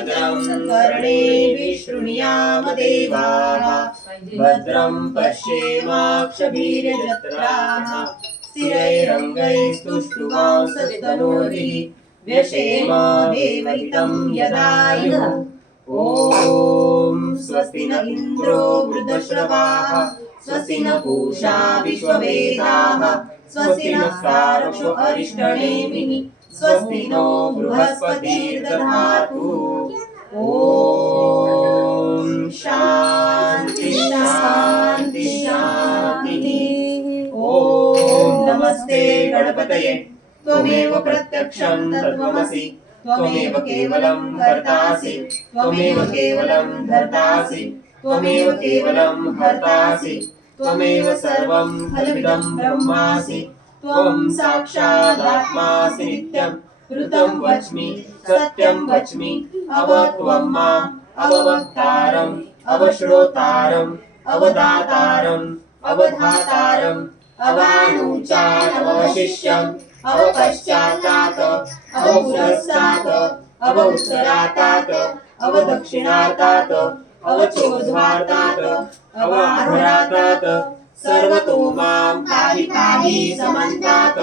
भद्रं कर्णेभिः शृणुयाम देवाः भद्रं पश्येमाक्षभिर्यजत्राः स्थिरैरङ्गैस्तुष्टुवांसस्तनूभिः व्यशेम देवहितं यदायुः ॐ स्वस्ति न इन्द्रो वृद्धश्रवाः स्वस्ति न पूषा विश्ववेदाः स्वस्ति नस्तार्क्ष्यो अरिष्टनेमिः स्वस्ति नो बृहस्पतिर्दधातु ॐ शान्ति शान्ति शान्तिः ॐ नमस्ते गणपतये त्वमेव प्रत्यक्षं तत्त्वमसि त्वमेव केवलं कर्तासि त्वमेव केवलं धर्तासि त्वमेव केवलं हर्तासि त्वमेव सर्वं खलविदं ब्रह्मासि त्वं साक्षादात्मासि नित्यं ऋतं वच्मि सत्यं वच्मि अव त्वं माम् अववक्तारम् अवश्रोतारम् अवदातारम् अवधातारम् अवानुचान् अवशिष्यम् अवपश्चातात् अवपुरस्तात् अवोत्तरातात् अवदक्षिणातात् अवचोर्ध्वातात् अवाधरातात् सर्वतो मां पाहि पाहि समन्तात्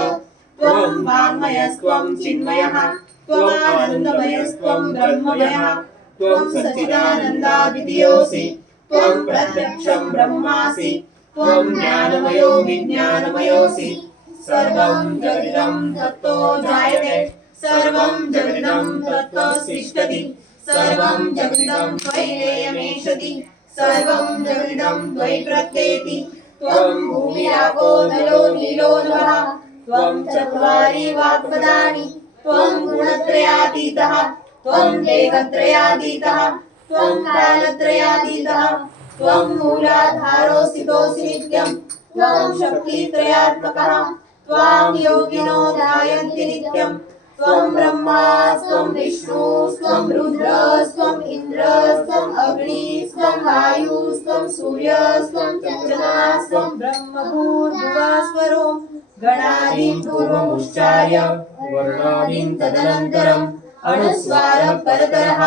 त्वं वाङ्मयस्त्वं चिन्मयः त्वम् आनन्दमयस्त्वं ब्रह्ममयः त्वं सच्चिदानन्दाद्वितीयोऽसि त्वं प्रत्यक्षं ब्रह्मासि त्वं ज्ञानमयो विज्ञानमयोऽसि सर्वं जगदिदं तत्तो जायते सर्वं जगदिदं तत्तो सृष्टति सर्वं जगदिदं त्वयैवेयमेषति सर्वं जगदिदं त्वयि प्रत्येति त्वं भूमिरापो नलो नीलो नभः त्वं चत्वारि वाक्पदानि त्वं गुणत्रयातीतः त्वं देहत्रयातीतः त्वं कालत्रयातीतः त्वं मूलाधारोऽस्थितोऽसि नित्यं त्वं शक्तित्रयात्मकः त्वां योगिनो ध्यायन्ति नित्यं त्वं ब्रह्मास्त्वं विष्णुस्त्वं रुद्रस्त्वं इन्द्रस्त्वं अग्निस्त्वं वायुस्त्वं सूर्यस्त्वं चन्द्रमास्त्वं ब्रह्मभूर्भुवस्वरो गणादीन् पूर्वमुच्चार्य वर्णादीन् तदनन्तरम् अनुस्वारः परतरः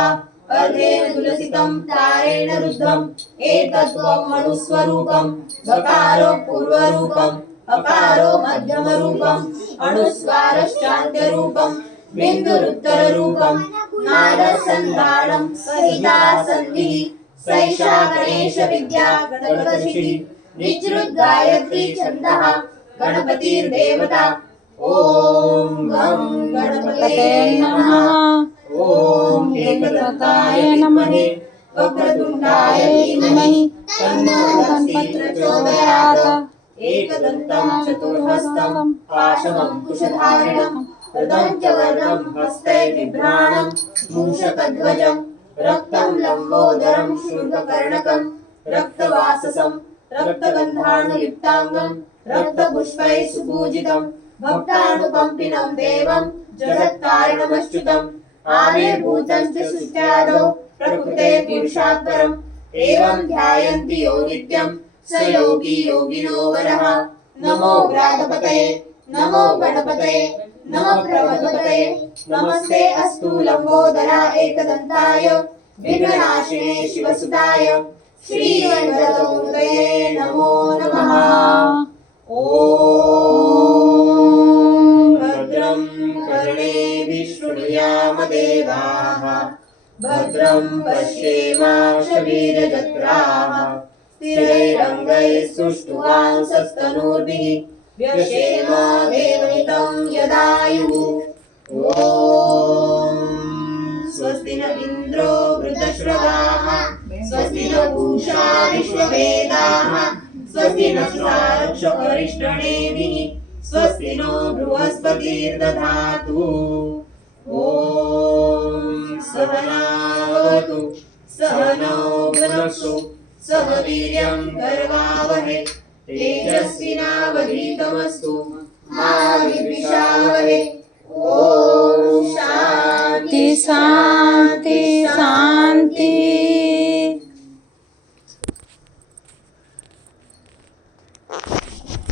अर्धेन तुलसितं तारेण रुद्धम् एतत्त्वम् अनुस्वरूपम् बकारो पूर्वरूपम् अकारो मध्यमरूपम् अनुस्वारश्चान्त्यरूपम् बिन्दुरुत्तररूपम् नादसन्धानं सहिता सन्धिः सैषा गणेश विद्या गणपतिः विजृद्गायत्री छन्दः गणपतिर्देवता ॐ गं गणपतये नमः ॐ एकदन्ताय नमः वक्रतुण्डाय धीमहि तन्नो गणपतिः प्रचोदयात् एकदन्तं चतुर्हस्तं पाशमङ्कुशधारिणं कृतं च वर्णं हस्ते बिभ्राणं मूषकध्वजं रक्तं लम्बोदरं शूर्पकर्णकं रक्तवाससं रक्तगन्धानुलिप्ताङ्गं रक्तपुष्पैः सुपूजितं भक्तानुकम्पिनं देवं जगत्कारणमच्युतम् आविर्भूतं च सृष्ट्यादौ प्रकृते पुरुषात् परम् एवं ध्यायन्ति यो नित्यं स योगी योगिनो वरः नमो व्रातपतये नमो गणपतये नमः प्रमदपतये नमस्ते अस्तु लम्बोदरा एकदन्ताय विघ्ननाशिने शिवसुताय श्रीवेङ्कटमूर्तये नमो नमः ॐ भद्रं कर्णेभिः शृणुयाम देवाः भद्रं पश्येमाक्षभिर्यजत्राः स्थिरैरङ्गैस्तुष्टुवांसस्तनूभिः व्यशेम देवहितं यदायुः ॐ स्वस्ति न इन्द्रो वृद्धश्रवाः स्वस्ति न पूषा विश्ववेदाः स्वस्ति नस्तार्क्ष्यो अरिष्टनेमिः स्वस्ति नो बृहस्पतिर्दधातु ॐ सहनावतु सहनौ भुनक्तु सह वीर्यं करवावहै तेजस्विनावधीतमस्तु